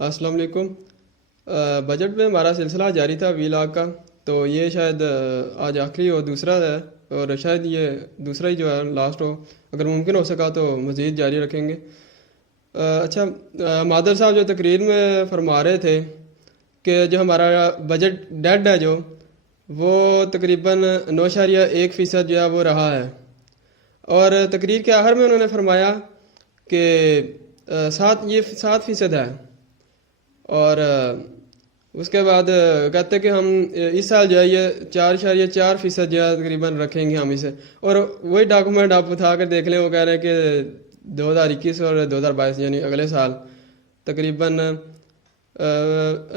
السلام علیکم۔ بجٹ میں ہمارا سلسلہ جاری تھا ویلاگ کا، تو یہ شاید آج آخری اور دوسرا ہے، اور شاید یہ دوسرا ہی جو ہے لاسٹ ہو۔ اگر ممکن ہو سکا تو مزید جاری رکھیں گے۔ اچھا، مادر صاحب جو تقریر میں فرما رہے تھے کہ جو ہمارا بجٹ ڈیڈ ہے جو وہ تقریباً 9.1% جو ہے وہ رہا ہے، اور تقریر کے آخر میں انہوں نے فرمایا کہ 7% ہے، اور اس کے بعد کہتے کہ ہم اس سال جو ہے یہ 4.4% جو ہے تقریباً رکھیں گے ہم اسے، اور وہی ڈاکومنٹ آپ اٹھا کر دیکھ لیں، وہ کہہ رہے ہیں کہ 2021 اور 2022 یعنی اگلے سال تقریباً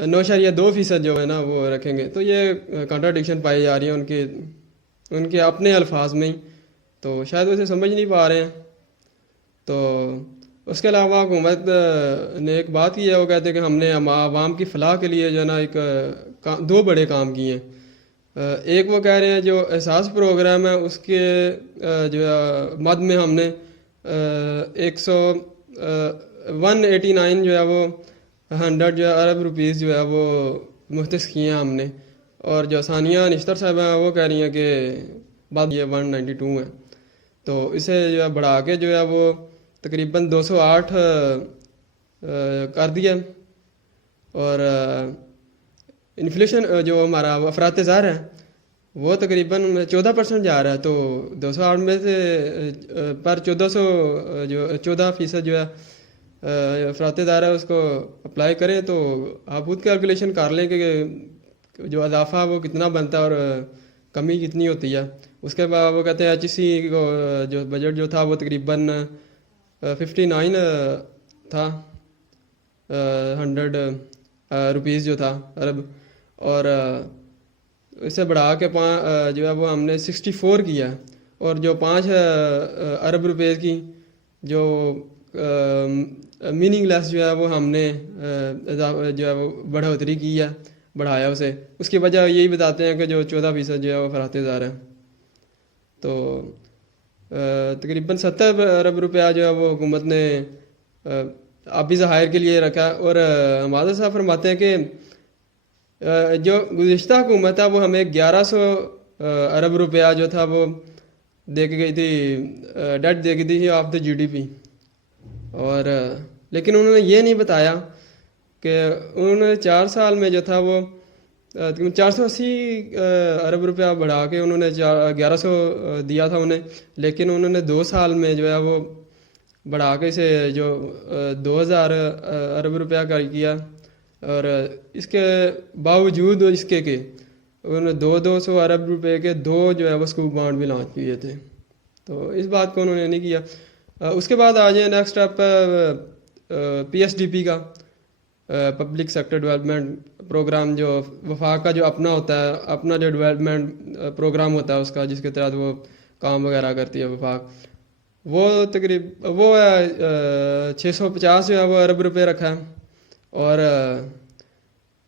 9.2% جو ہے نا وہ رکھیں گے۔ تو یہ کنٹراڈکشن پائی جا رہی ہے ان کے اپنے الفاظ میں ہی، تو شاید وہ اسے سمجھ نہیں پا رہے ہیں۔ تو اس کے علاوہ حکومت نے ایک بات کی ہے، وہ کہتے ہیں کہ ہم نے عوام کی فلاح کے لیے جو ہے نا دو بڑے کام کیے ہیں۔ ایک وہ کہہ رہے ہیں جو احساس پروگرام ہے اس کے جو مد میں ہم نے 189 جو ہے وہ 100 جو ہے ارب روپیز جو ہے وہ مختص کیے ہیں ہم نے، اور جو ثانیہ نشتر صاحب ہیں وہ کہہ رہی ہیں کہ بعد یہ 192 ہے، تو اسے جو ہے بڑھا کے جو ہے وہ تقریباً 208 کر دیا، اور انفلیشن جو ہمارا افراط زر ہے وہ تقریباً 14% جا رہا ہے، تو 208 میں سے پر 14% جو ہے افراط زر ہے اس کو اپلائی کریں، تو آپ خود کیلکولیشن کر لیں کہ جو اضافہ وہ کتنا بنتا ہے اور کمی کتنی ہوتی ہے۔ اس کے بعد وہ کہتے ہیں HEC کو جو بجٹ جو تھا وہ تقریباً 59 تھا، 100 روپیز جو تھا ارب، اور اسے بڑھا کے جو ہے وہ ہم نے 64 کیا ہے، اور جو 5 ارب روپیز کی جو میننگ لیس جو ہے وہ ہم نے جو ہے وہ بڑھوتری کی ہے، بڑھایا اسے۔ اس کی وجہ یہی بتاتے ہیں کہ جو 14% جو ہے وہ افراط زر ہے، تو تقریباً 70 ارب روپیہ جو ہے وہ حکومت نے آبی ذخائر کے لیے رکھا، اور مادر صاحب فرماتے ہیں کہ جو گزشتہ حکومت ہے وہ ہمیں 1100 ارب روپیہ جو تھا وہ دے کے گئی تھی، ڈیٹ دے کے دی تھی آف دا GDP، اور لیکن انہوں نے یہ نہیں بتایا کہ انہوں نے 4 سال میں جو تھا وہ 480 ارب روپیہ بڑھا کے انہوں نے 1100 دیا تھا انہیں، لیکن انہوں نے 2 سال میں جو ہے وہ بڑھا کے اسے جو 2000 ارب روپیہ کا کیا، اور اس کے باوجود اس کے کہ انہوں نے 200 ارب روپے کے 2 جو ہے وہ سکوپ بانڈ بھی لانچ کیے تھے، تو اس بات کو انہوں نے نہیں کیا۔ اس کے بعد آ جائیں نیکسٹ اسٹیپ PSDP کا، پبلک سیکٹر ڈیولپمنٹ پروگرام، جو وفاق کا جو اپنا ہوتا ہے، اپنا جو ڈیولپمنٹ پروگرام ہوتا ہے اس کا، جس کے تحت وہ کام وغیرہ کرتی ہے وفاق، وہ وہ 650 جو ہے وہ ارب روپے رکھا ہے، اور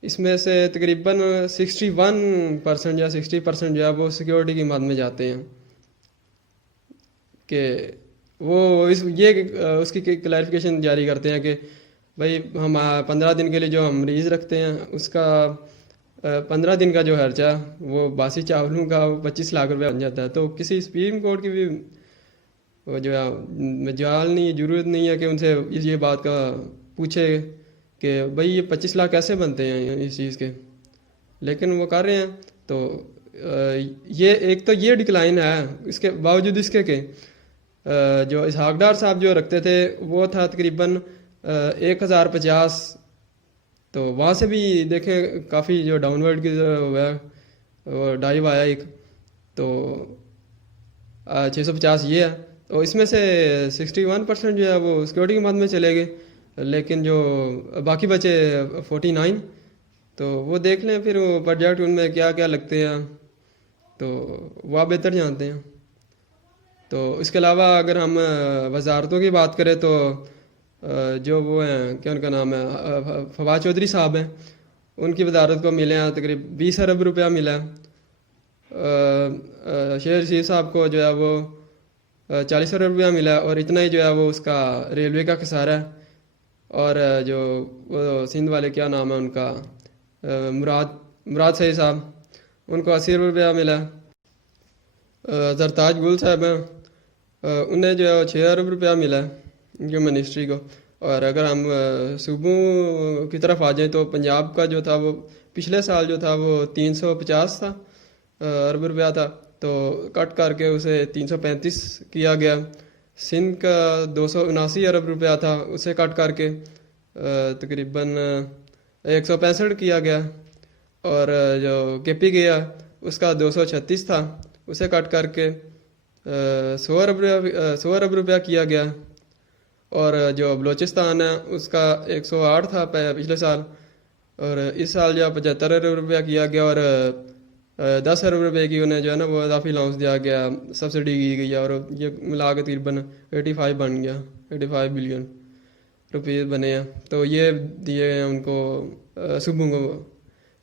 اس میں سے تقریباً 61% یا 60% جو ہے وہ سیکیورٹی کی مد میں جاتے ہیں، کہ وہ اس کی کلیریفیکیشن جاری کرتے ہیں کہ بھائی ہم 15 دن کے لیے جو ہم مریض رکھتے ہیں اس کا 15 دن کا جو خرچہ وہ باسی چاولوں کا 25 لاکھ روپے بن جاتا ہے۔ تو کسی سپریم کورٹ کی بھی وہ جو ہے مجال نہیں، ضرورت نہیں ہے کہ ان سے یہ بات کا پوچھے کہ بھائی یہ 25 لاکھ کیسے بنتے ہیں اس چیز کے، لیکن وہ کر رہے ہیں۔ تو یہ ایک تو یہ ڈکلائن ہے، اس کے باوجود اس کے کہ جو اسحاق ڈار صاحب جو رکھتے تھے وہ تھا تقریباً 1050، تو وہاں سے بھی دیکھیں کافی جو ڈاؤن ورڈ کی ہوا ہے، وہ ڈائیو آیا ایک، تو 650 یہ ہے، تو اس میں سے 61% جو ہے وہ سیکورٹی کے مد میں چلے گئے، لیکن جو باقی بچے 49، تو وہ دیکھ لیں پھر وہ پروجیکٹ ان میں کیا کیا لگتے ہیں، تو وہ آپ بہتر جانتے ہیں۔ تو اس کے علاوہ اگر ہم وزارتوں کی بات کریں تو جو وہ ہیں کیا ان کا نام ہے، فواد چودھری صاحب ہیں، ان کی وزارت کو ملے ہیں تقریباً 20 ارب روپیہ ملا ہے۔ شیر رشید صاحب کو جو ہے وہ 40 ارب روپیہ ملا ہے، اور اتنا ہی جو ہے وہ اس کا ریلوے کا خسارہ ہے، اور جو وہ سندھ والے کیا نام ہے ان کا، مراد سعید صاحب، ان کو 80 روپیہ ملا۔ زرتاج گل صاحب ہیں، انہیں جو ہے 6 ارب روپیہ ملا ہے ان کی منسٹری کو۔ اور اگر ہم صوبوں کی طرف آ جائیں تو پنجاب کا جو تھا وہ پچھلے سال جو تھا وہ 350 تھا ارب روپیہ تھا، تو کٹ کر کے اسے 335 کیا گیا۔ سندھ کا 279 ارب روپیہ تھا، اسے کٹ کر کے تقریباً 165 کیا گیا۔ اور جو کے پی گیا اس کا 236 تھا، اسے کٹ کر کے 100 ارب روپیہ کیا گیا۔ اور جو بلوچستان ہے اس کا 108 تھا پچھلے سال، اور اس سال جو 75 ارب روپیہ کیا گیا، اور 10 ارب روپے کی انہیں جو ہے نا وہ اضافی الاؤنس دیا گیا، سبسڈی کی گئی، اور یہ ملا کے تقریباً 85 بن گیا، 85 بلین روپیز بنے ہیں۔ تو یہ دیے ہیں ان کو، صوبوں کو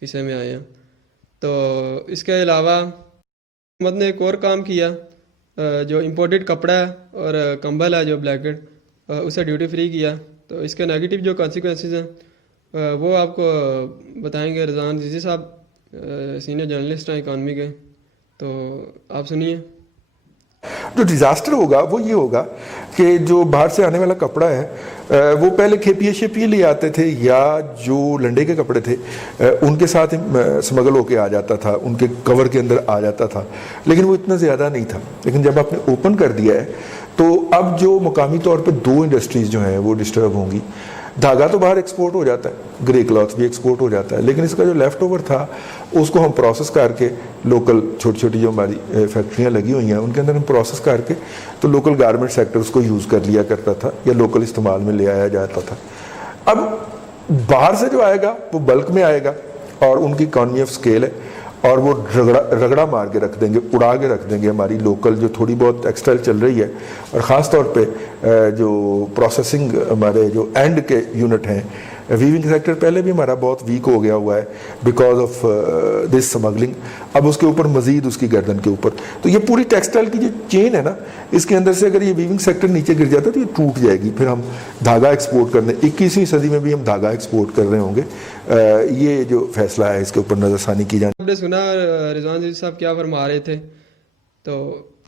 حصے میں آئے ہیں۔ تو اس کے علاوہ حکومت نے ایک اور کام کیا، جو امپورٹڈ کپڑا ہے اور کمبل ہے جو بلیکٹ، اسے ڈیوٹی فری کیا۔ تو اس کے نیگیٹو جو کانسیکوینسز ہیں وہ آپ کو بتائیں گے رضوان عزیزی صاحب، سینئر جرنلسٹ ہیں اکانومی کے، تو آپ سنیے۔ جو ڈیزاسٹر ہوگا وہ یہ ہوگا کہ جو باہر سے آنے والا کپڑا ہے وہ پہلے کھیپیے شیپیے لے آتے تھے، یا جو لنڈے کے کپڑے تھے ان کے ساتھ سمگل ہو کے آ جاتا تھا، ان کے کور کے اندر آ جاتا تھا، لیکن وہ اتنا زیادہ نہیں تھا۔ لیکن جب آپ نے اوپن کر دیا ہے تو اب جو مقامی طور پہ 2 انڈسٹریز جو ہیں وہ ڈسٹرب ہوں گی۔ دھاگا تو باہر ایکسپورٹ ہو جاتا ہے، گرے کلاتھ بھی ایکسپورٹ ہو جاتا ہے، لیکن اس کا جو لیفٹ اوور تھا اس کو ہم پروسیس کر کے لوکل چھوٹی چھوٹی جو ہماری فیکٹریاں لگی ہوئی ہیں ان کے اندر ہم پروسیس کر کے تو لوکل گارمنٹ سیکٹر اس کو یوز کر لیا کرتا تھا، یا لوکل استعمال میں لے آیا جاتا تھا۔ اب باہر سے جو آئے گا وہ بلک میں آئے گا، اور ان کی اکانومی آف اسکیل ہے، اور وہ رگڑا مار کے رکھ دیں گے، اڑا کے رکھ دیں گے ہماری لوکل جو تھوڑی بہت ٹیکسٹائل چل رہی ہے۔ اور خاص طور پہ جو پروسیسنگ ہمارے جو اینڈ کے یونٹ ہیں، ویونگ سیکٹر پہلے بھی ہمارا بہت ویک ہو گیا ہوا ہے بیکاز آف دس اسمگلنگ، اب اس کے اوپر مزید اس کی گردن کے اوپر۔ تو یہ پوری ٹیکسٹائل کی جو چین ہے نا، اس کے اندر سے اگر یہ ویونگ سیکٹر نیچے گر جاتا ہے تو یہ ٹوٹ جائے گی، پھر ہم دھاگا ایکسپورٹ کرنے 21ویں صدی میں بھی ہم دھاگا ایکسپورٹ کر رہے ہوں گے۔ یہ جو فیصلہ ہے اس کے اوپر نظر ثانی کی جائے۔ آپ نے سنا رضوان جی صاحب کیا فرما رہے تھے، تو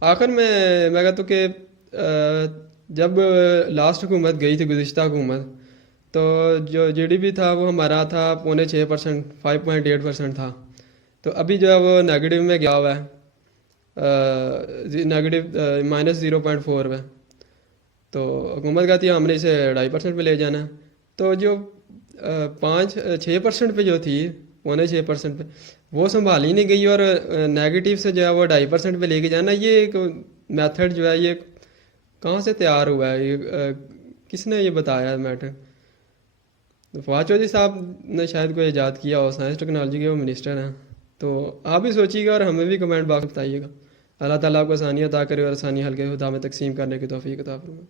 آخر میں کہتا ہوں کہ جب لاسٹ حکومت گئی تھی، گزشتہ حکومت، تو جو جی ڈی پی تھا وہ ہمارا تھا 6.5%، 5.8% تھا۔ تو ابھی جو ہے وہ نیگیٹو میں گیا ہوا ہے، نیگیٹو -0.4 ہے۔ تو حکومت کہتی ہے ہم نے اسے 2.5% پہ لے جانا ہے۔ تو جو 6% پہ جو تھی، 6.5% پہ، وہ سنبھالی نہیں گئی، اور نیگیٹو سے جو ہے وہ 2.5% پہ لے کے جانا، یہ ایک میتھڈ جو ہے یہ کہاں سے تیار ہوا ہے، یہ کس نے یہ بتایا ہے میٹر؟ فواد چودھری صاحب نے شاید کوئی ایجاد کیا ہو، سائنس ٹیکنالوجی کے وہ منسٹر ہیں۔ تو آپ بھی سوچیے گا اور ہمیں بھی کمنٹ باکس بتائیے گا۔ اللہ تعالیٰ آپ کو آسانی عطا کرے اور آسانی حل کے خدا میں تقسیم کرنے کی توفیق عطا فرمائے۔